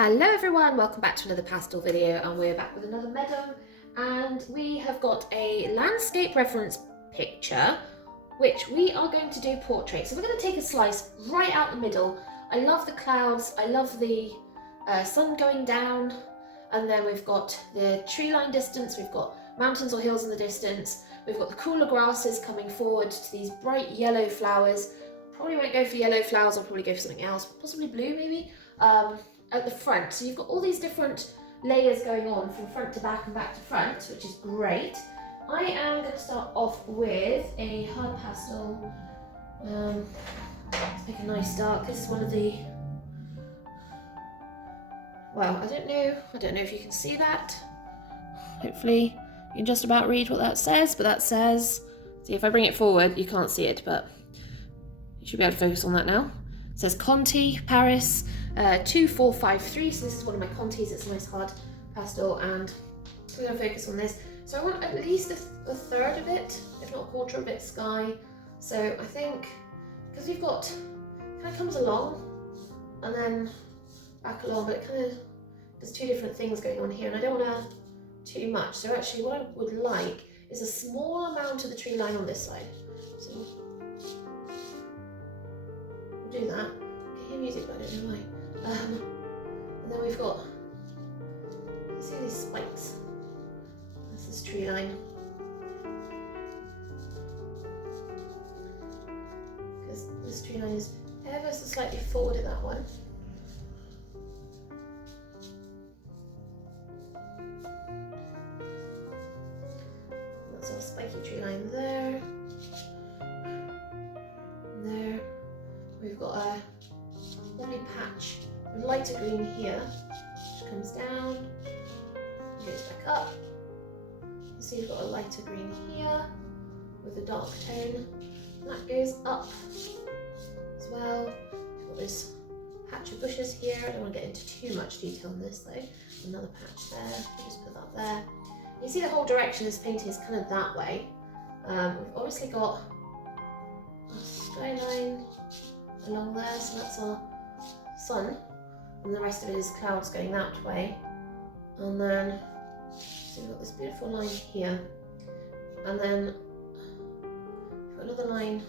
Hello everyone, welcome back to another pastel video, and we're back with another meadow, and we have got a landscape reference picture which we are going to do portrait. So we're going to take a slice right out the middle. I love the clouds, I love the sun going down, and then we've got the tree line distance, we've got mountains or hills in the distance, we've got the cooler grasses coming forward to these bright yellow flowers. Probably won't go for yellow flowers, I'll probably go for something else, possibly blue maybe. At the front. So you've got all these different layers going on from front to back and back to front, which is great. I am going to start off with a hard pastel. Let's pick a nice dark. This is one of the, well, I don't know if you can see that. Hopefully you can just about read what that says, but that says, see if I bring it forward, you can't see it, but you should be able to focus on that now. It says Conti, Paris, 2453, so this is one of my Contis, it's a nice hard pastel, and we're going to focus on this. So I want at least a third of it, if not a quarter of it, sky. So I think, because we've got, it kind of comes along, and then back along, but it kind of, there's two different things going on here, and I don't want to too much. So actually what I would like is a small amount of the tree line on this side. So we'll do that. I can hear music, but I don't know why. And then we've got, you see these spikes? That's this tree line. Because this tree line is ever so slightly forward at that one. That's our spiky tree line there. And there. We've got a lovely patch of lighter green here, which comes down, goes back up. You see you've got a lighter green here with a dark tone, and that goes up as well. We've got this patch of bushes here. I don't want to get into too much detail on this though. Another patch there, we'll just put that there. You see the whole direction of this painting is kind of that way. We've obviously got a skyline along there, so that's our sun, and the rest of it is clouds going that way. And then, so we've got this beautiful line here, and then we've got another line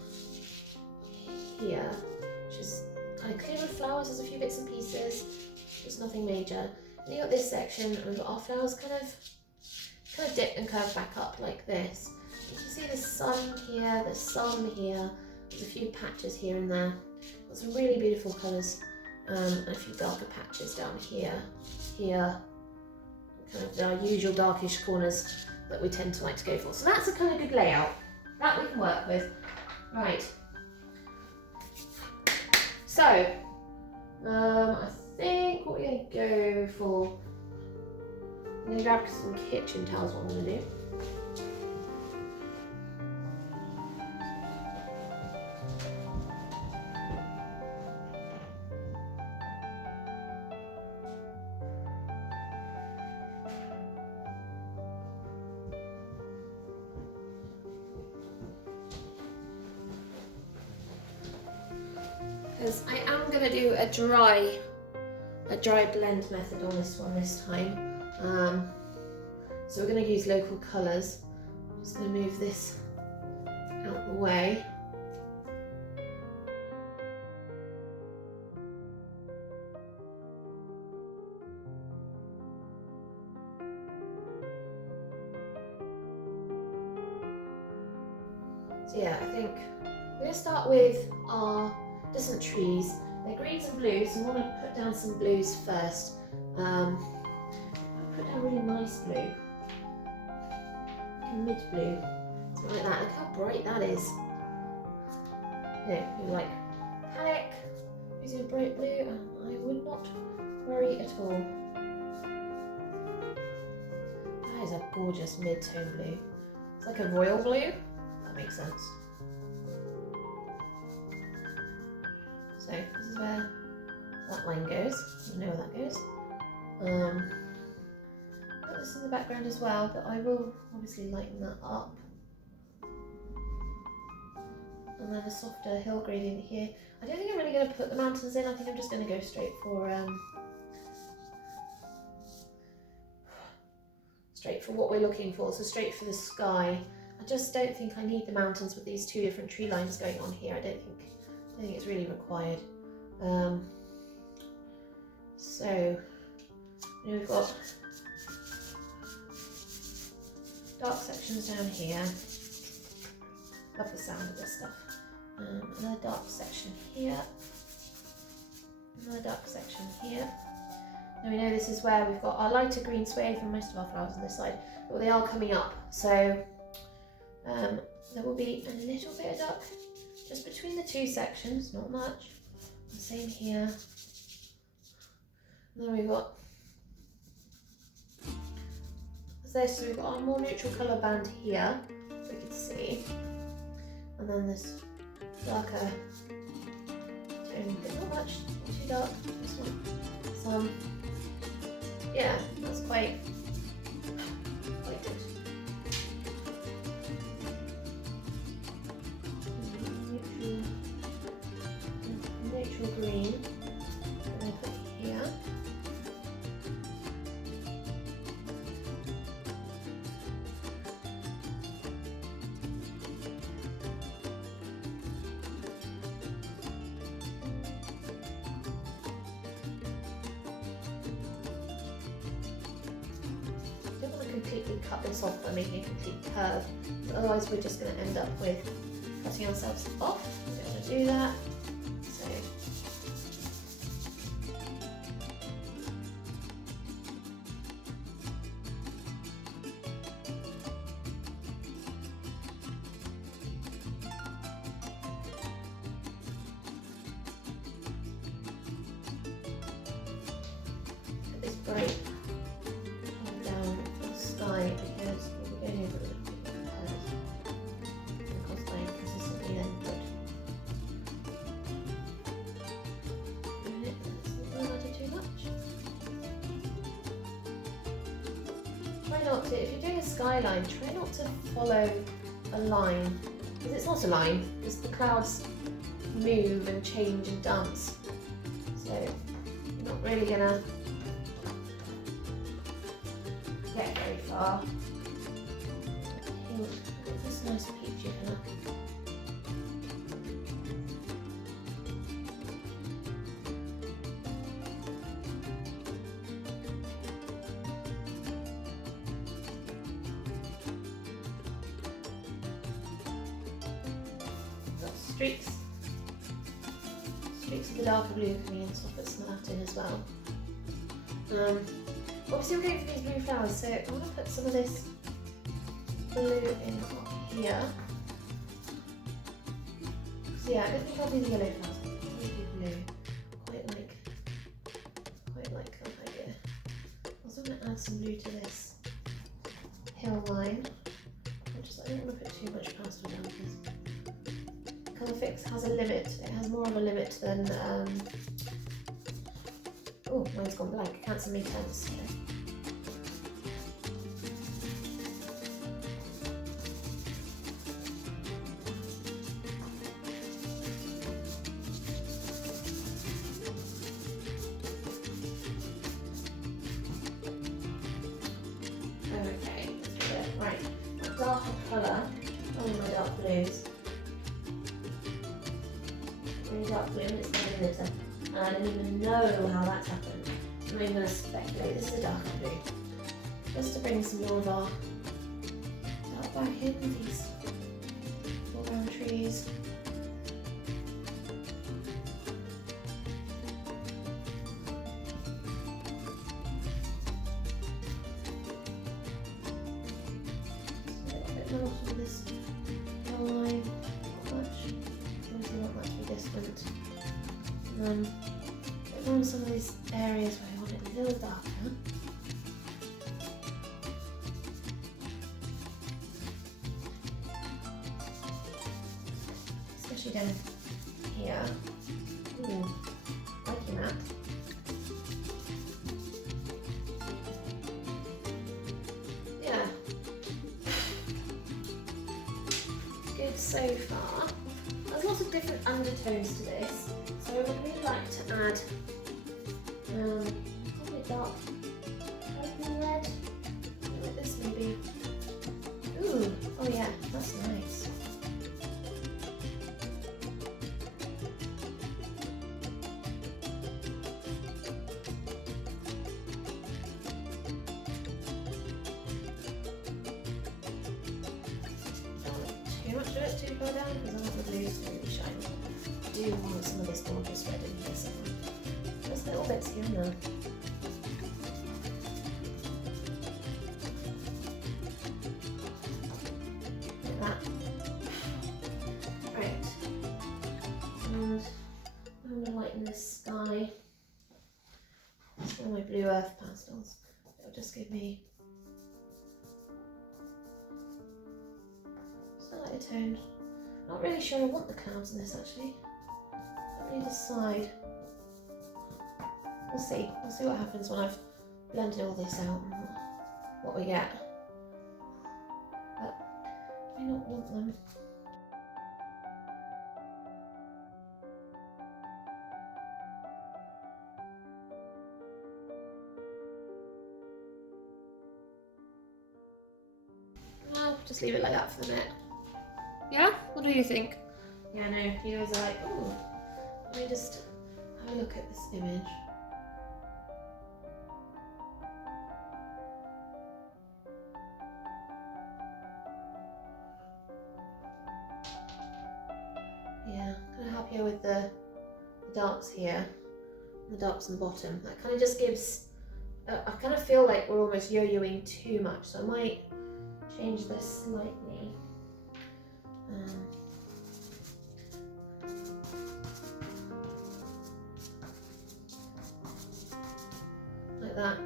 here, which is kind of clear with flowers. There's a few bits and pieces, just nothing major. And you've got this section, and we've got our flowers kind of dip and curve back up like this. You can see the sun here, the sun here. There's a few patches here and there. Got some really beautiful colours, and a few darker patches down here, kind of our usual darkish corners that we tend to like to go for. So that's a kind of good layout that we can work with. Right. So, I think what we're going to go for, I'm going to grab some kitchen towels, what I'm going to do. Because I am going to do a dry blend method on this one this time. So we're going to use local colours. I'm just going to move this out the way. So yeah, I think we're going to start with our different trees. They're greens and blues, and I want to put down some blues first. I'll put down a really nice blue, like a mid blue, something like that. Look how bright that is. Yeah, you like panic using a bright blue, and I would not worry at all. That is a gorgeous mid-tone blue. It's like a royal blue. That makes sense. So this is where that line goes. I know where that goes. Got this in the background as well, but I will obviously lighten that up. And then a softer hill gradient here. I don't think I'm really going to put the mountains in. I think I'm just going to go straight for straight for what we're looking for, so straight for the sky. I just don't think I need the mountains with these two different tree lines going on here. I don't think it's really required. So we've got dark sections down here. Love the sound of this stuff. Another dark section here. Another dark section here. Now we know this is where we've got our lighter green swathe and most of our flowers on this side, but they are coming up. So there will be a little bit of dark just between the two sections, not much. The same here. And then we've got this, so we've got our more neutral colour band here, we can see. And then this darker tone, but not much, not too dark. This one, some, yeah, that's quite good. Neutral green, and I put here. Completely cut this off by making a complete curve, otherwise we're just going to end up with cutting ourselves off. We don't want to do that. So get this bright down the sky because we're going over the colours because I consistently then put in it. That's not added too much. Try not to, if you're doing a skyline, try not to follow a line, because it's not a line, because the clouds move and change and dance. So you're not really gonna get very far. This nice peachy colour. Got streaks of the darker blue coming in, so I'll put some of that in as well. Obviously we're going for these blue flowers, so I want to put some of this blue in here. So yeah, I don't think I'll do the yellow flowers, I'll do blue. Quite like that idea. I also want to add some blue to this hill line. I don't want to put too much pastel down because Colour Fix has a limit. It has more of a limit than oh, mine's gone blank. Cancel me tense. Okay, right. Darker colour. Oh, my dark blues. Really dark blue, and it's not in it. And I don't even know how that's happened. I'm not even going to speculate. This is a darker blue. Just to bring some more of our dark back in with these foreground trees. Not of this line, not much. Obviously not much be different. And then put on some of these areas where I want it a little darker. Especially down here. Ooh, liking that. Yeah. Good so far. There's lots of different undertones to this, so I would really like to add probably dark purple red. Like this maybe. Ooh, oh yeah, that's nice. Too much of it too far down because I want the blue to really shine. I do want some of this gorgeous red in here somewhere. There's little bits here and there. Like that. Right. And I'm going to lighten this sky. It's one of my blue earth pastels. It'll just give me lighter tone. Not really sure I want the clouds in this actually. Can't really decide. We'll see. We'll see what happens when I've blended all this out and what we get. But I may not want them. I'll just leave it like that for a minute. Yeah? What do you think? Yeah, I know. You guys are like, ooh, let me just have a look at this image. Yeah, kind of happier with the darks here, and the darks on the bottom. That kind of just gives, I kind of feel like we're almost yo-yoing too much, so I might change this slightly. Like that.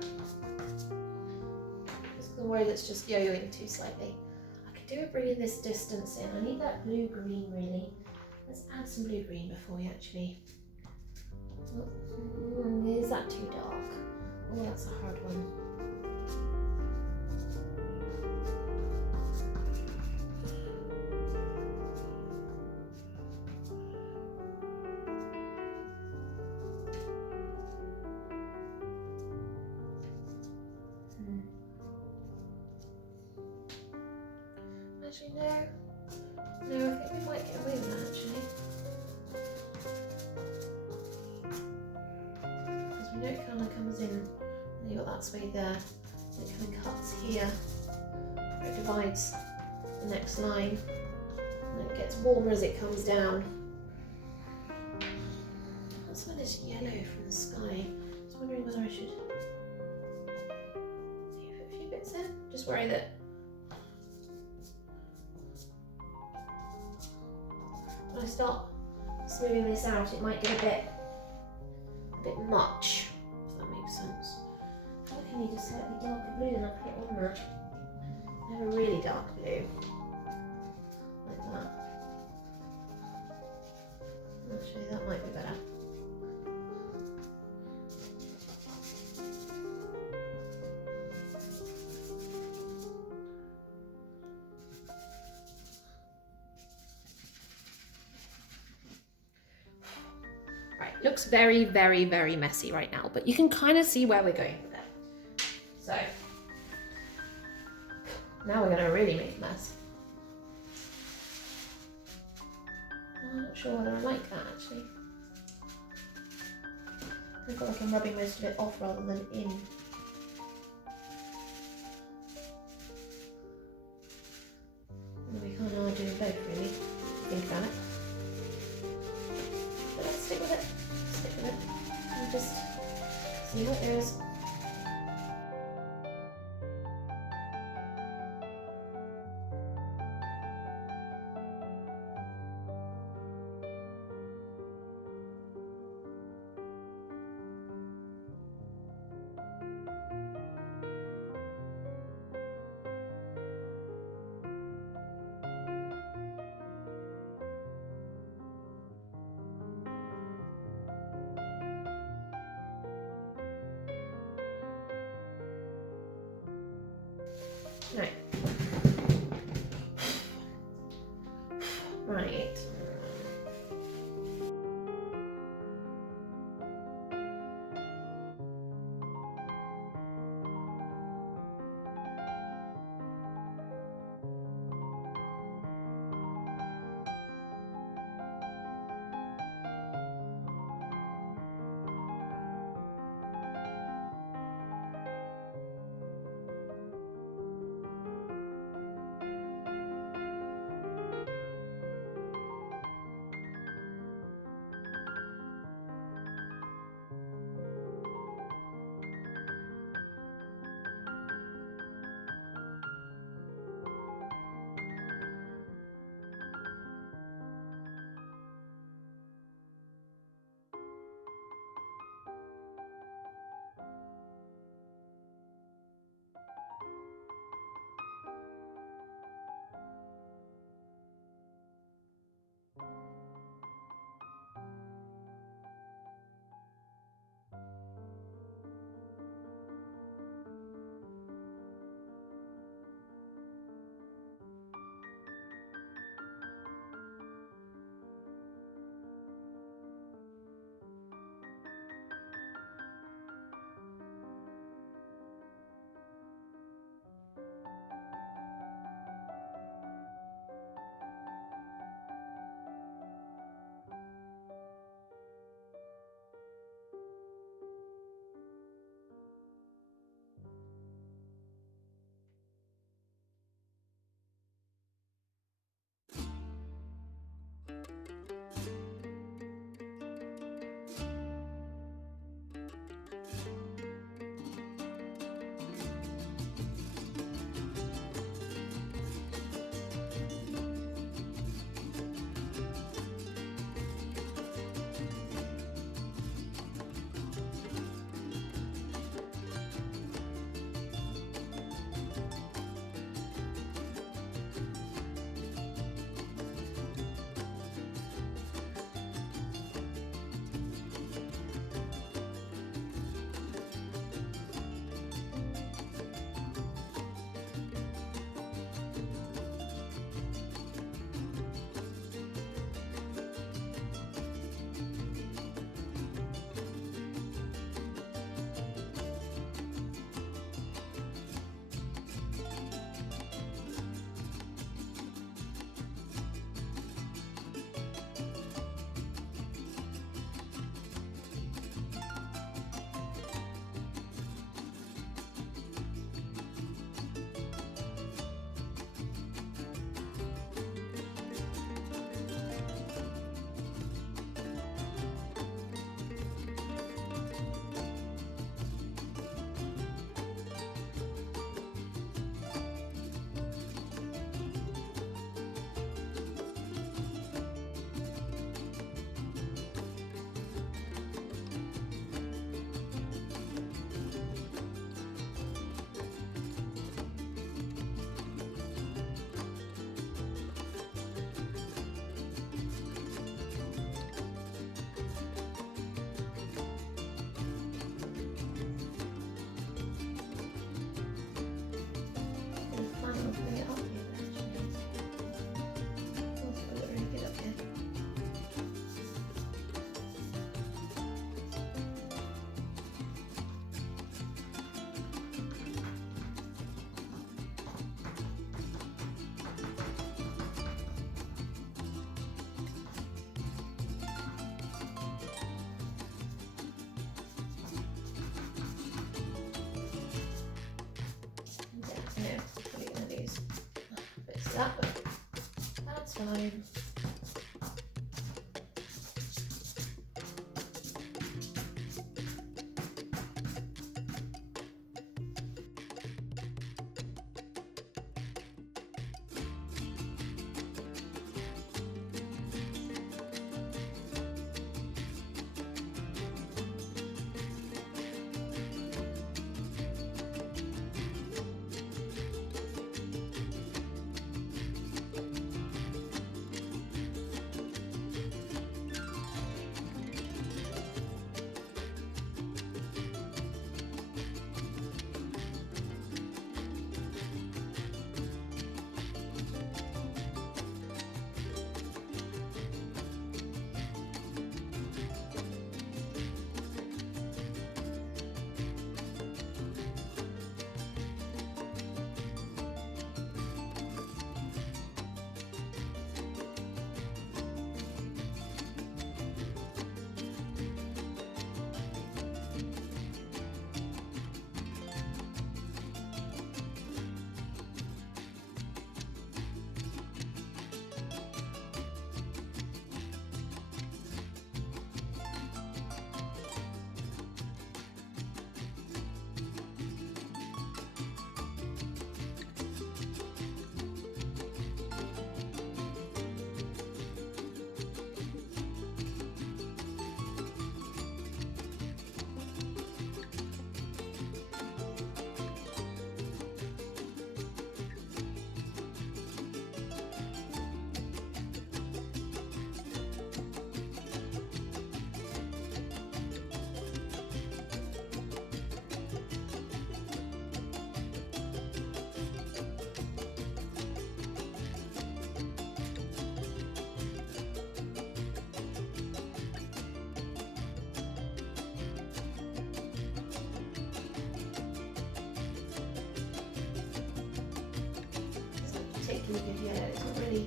Just the way that's just yo-yoing too slightly. I could do with bringing this distance in. I need that blue-green really. Let's add some blue-green before we actually... Is that too dark? Oh, that's a hard one. Actually, no. No, I think we might get away with that actually. Because we know it kind of comes in, and you've got that sway there, and it kind of cuts here, where it divides the next line, and it gets warmer as it comes down. That's where there's yellow from the sky. I was wondering whether I should put a few bits in. Just worry that when I start smoothing this out, it might get a bit much, if that makes sense. I feel like I need a slightly darker blue than I put on there. I have a really dark blue, like that. Actually, that might be better. Looks very, very, very messy right now, but you can kind of see where we're going with it. So, now we're going to really make a mess. I'm not sure whether I like that actually. I feel like I'm rubbing most of it off rather than in. And we kind of are doing both really, think about it. But let's stick with it. And just see what there is. Right. Right. time. Particularly good yellow, it's not really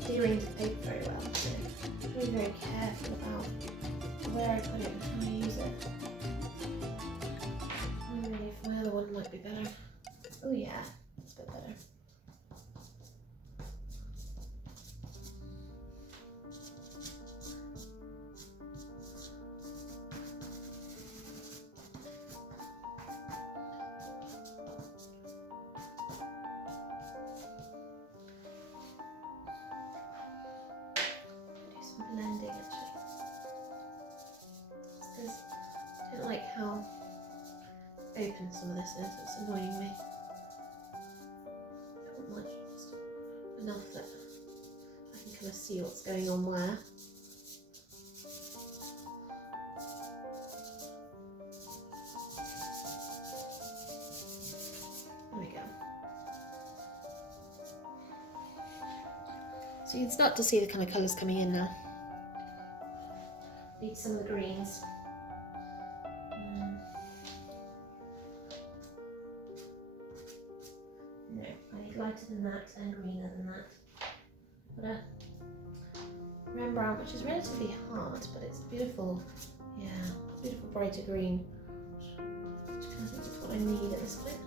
adhering to the paper very well, so I'm being very careful about where I put it and how I use it. Maybe if my other one might be better. Oh yeah, it's a bit better. Blending actually, because I don't like how open some of this is, it's annoying me. I don't want much, just enough that I can kind of see what's going on where. There we go. So you can start to see the kind of colours coming in now. Need some of the greens. No, I need lighter than that and greener than that. Got a Rembrandt, which is relatively hard, but it's beautiful. Yeah, beautiful brighter green. Which I think is what I need at this point.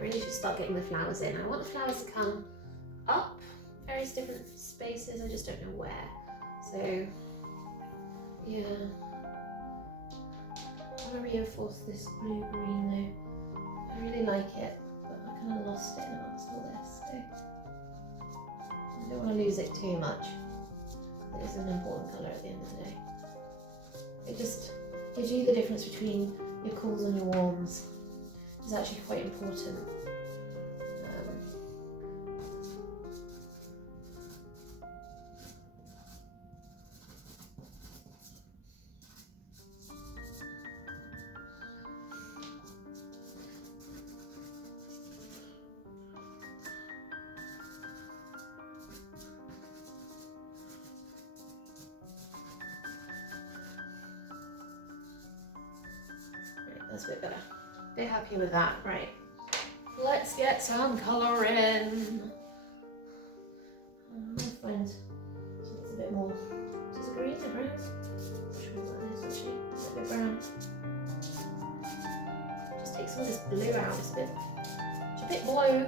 Really should start getting the flowers in. I want the flowers to come up various different spaces, I just don't know where. So yeah, I want to reinforce this blue-green though. I really like it, but I kind of lost it now, it's all this, so I don't want to lose it too much. It is an important colour at the end of the day. It just gives you the difference between your cools and your warms. It's actually quite important. That's a bit better. They're happy with that, right? Let's get some colour in. I'm gonna find something a bit more. Is it green or brown? I'm sure that is actually. It's a bit brown. Just take some of this blue out. It's a bit blue.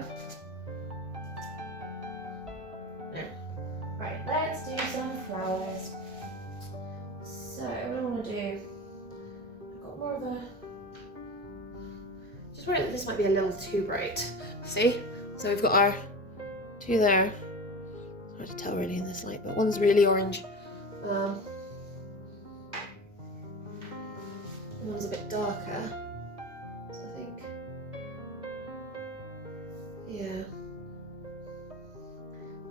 Right, let's do some flowers. So what I want to do, I've got more of a. Just worried that this might be a little too bright. See? So we've got our two there. It's hard to tell really in this light, but one's really orange. One's a bit darker. So I think, yeah.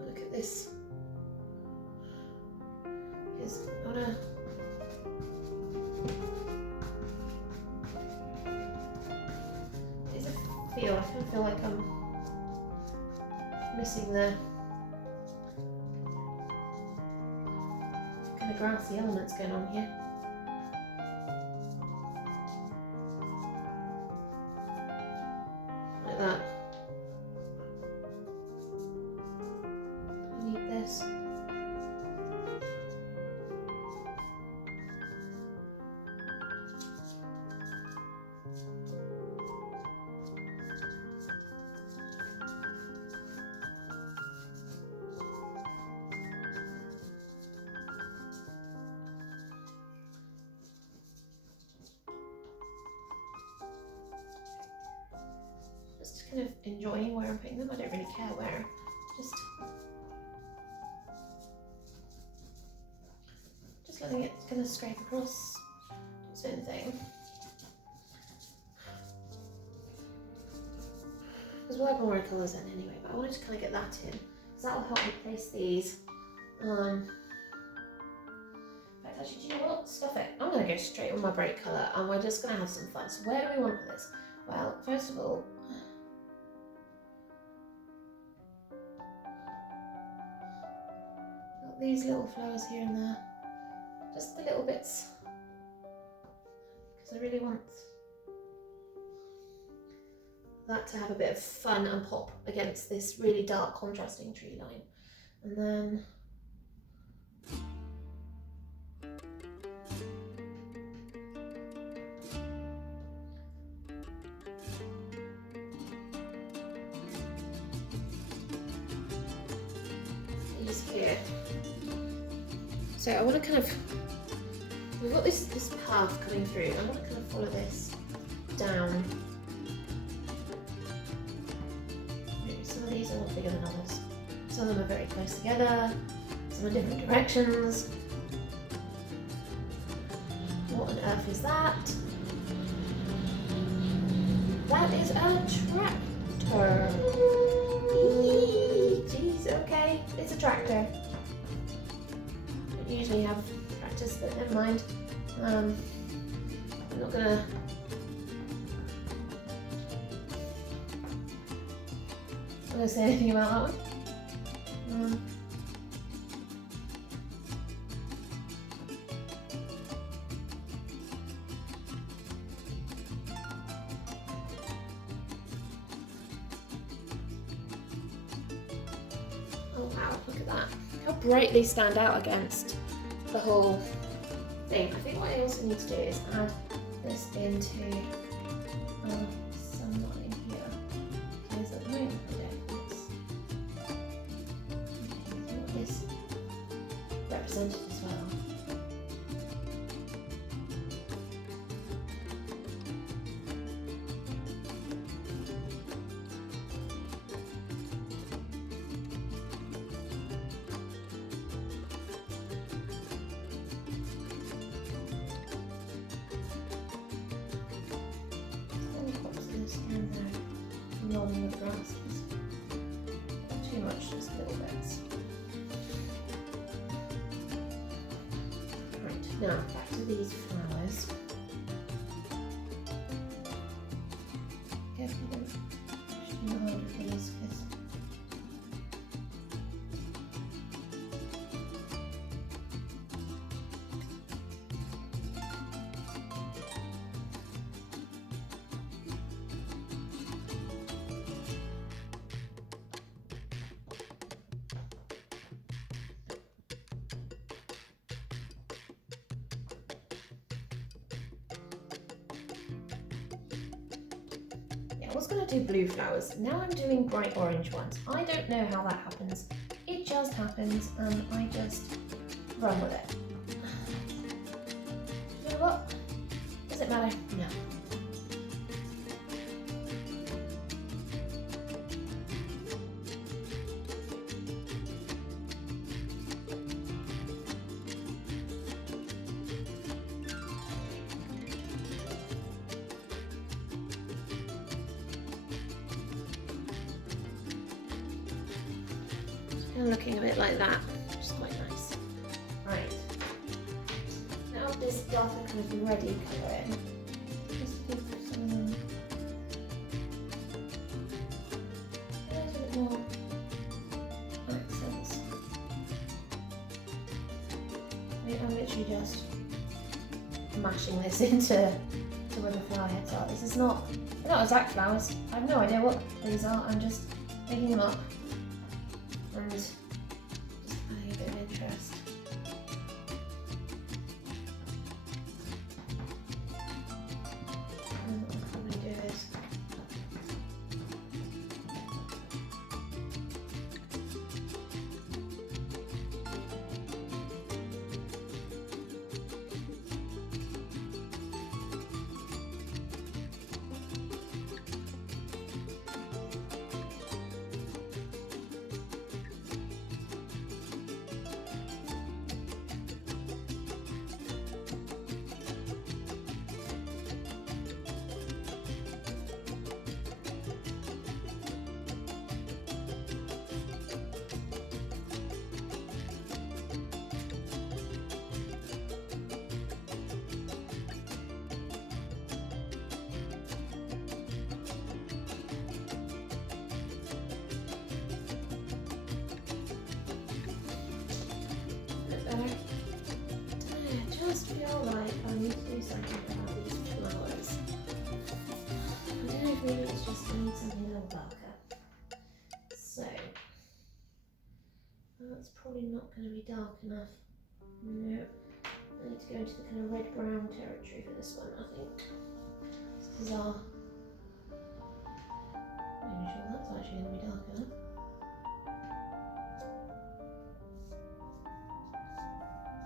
Look at this. Because I wanna. I kind of feel like I'm missing the kind of grassy elements going on here. Like that. I need this. Kind of enjoying where I'm putting them. I don't really care where. Just letting it kind of scrape across a certain thing. Because we'll have more colours in anyway, but I wanted to kind of get that in because that will help me place these. In fact, actually, do you know what? Stuff it. I'm going to go straight on my bright colour and we're just going to have some fun. So where do we want this? Well, first of all, these little flowers here and there, just the little bits, because I really want that to have a bit of fun and pop against this really dark contrasting tree line. And then these here. So I want to kind of, we've got this path coming through. I want to kind of follow this down. Some of these are a lot bigger than others. Some of them are very close together. Some are different directions. What on earth is that? That is a tractor. Jeez, okay, it's a tractor. Usually have practice, but never mind. I'm not gonna say anything about that one. Oh wow, look at that. How bright they stand out against the whole thing. I think what I also need to do is add this into some line here. Because at the moment I don't want this represented as well. holding with the grasses. Not too much, just little bits. Right, now back to these flowers. Careful, don't hold of these because I was going to do blue flowers. Now I'm doing bright orange ones. I don't know how that happens. It just happens and I just run with it. You know what? Does it matter? No. And looking a bit like that, which is quite nice. Right, now this darker kind of ready colour in, just give some of them a little bit more accents. I'm literally just mashing this into where the flower heads are. This is not, they're not exact flowers. I have no idea what these are. I'm just making them up. And just adding a bit of interest. And what I'll probably do is I just feel like I need to do something about these flowers. I don't know if maybe it's just I need something a little darker. So that's probably not going to be dark enough. No, I need to go into the kind of red-brown territory for this one, I think. It's bizarre. I'm not sure that's actually going to be dark enough.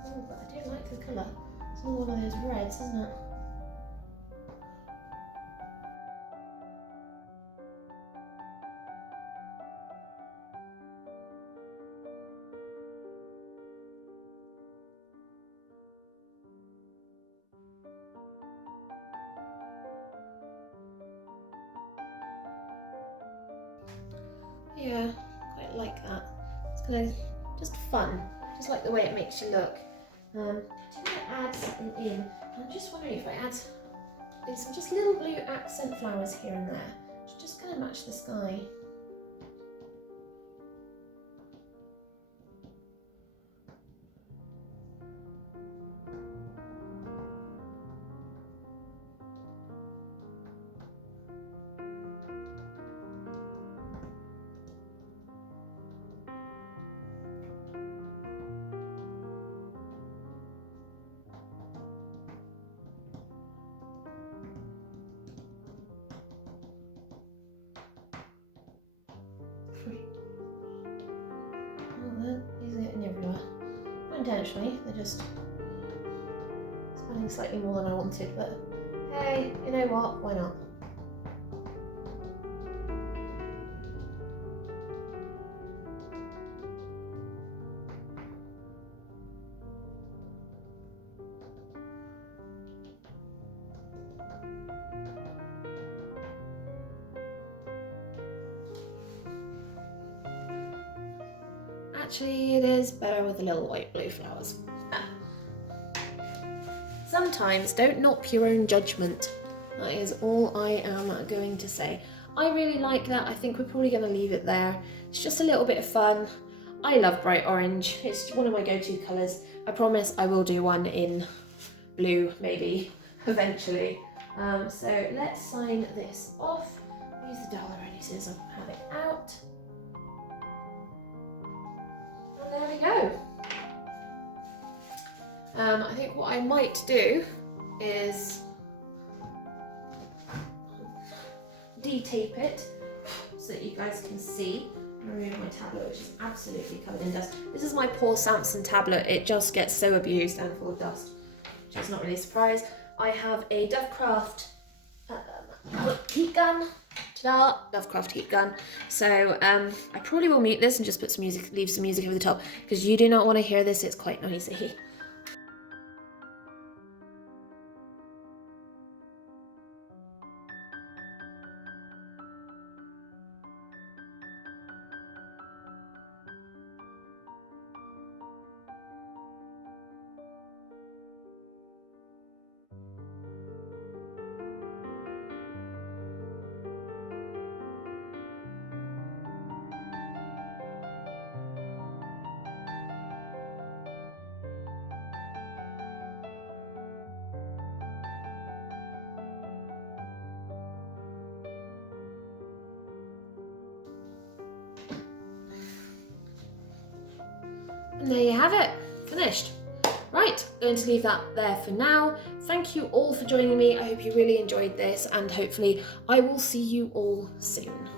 Oh, but I do like the colour. It's more one of those reds, isn't it? Yeah, quite like that. It's kind of just fun. Just like the way it makes you look. I'm going to add something in. I'm just wondering if I add some just little blue accent flowers here and there to just kind of match the sky. These are getting everywhere. Not intentionally, they're just spending slightly more than I wanted, but hey, you know what? Why not? actually it is better with the little white blue flowers. Sometimes don't knock your own judgment. That is all I am going to say. I really like that. I think we're probably going to leave it there. It's just a little bit of fun. I love bright orange. It's one of my go-to colours. I promise I will do one in blue maybe eventually. So let's sign this off. Use the dial already so I'll have it out. And there we go. I think what I might do is de-tape it so that you guys can see. Remove my tablet, which is absolutely covered in dust. This is my poor Samsung tablet. It just gets so abused and full of dust, which is not really a surprise. I have a Dovecraft heat gun. Ta-da! Dovecraft heat gun. So I probably will mute this and just put some music, leave some music over the top, because you do not want to hear this. It's quite noisy. And there you have it, finished. Right, going to leave that there for now. Thank you all for joining me. I hope you really enjoyed this, and hopefully I will see you all soon.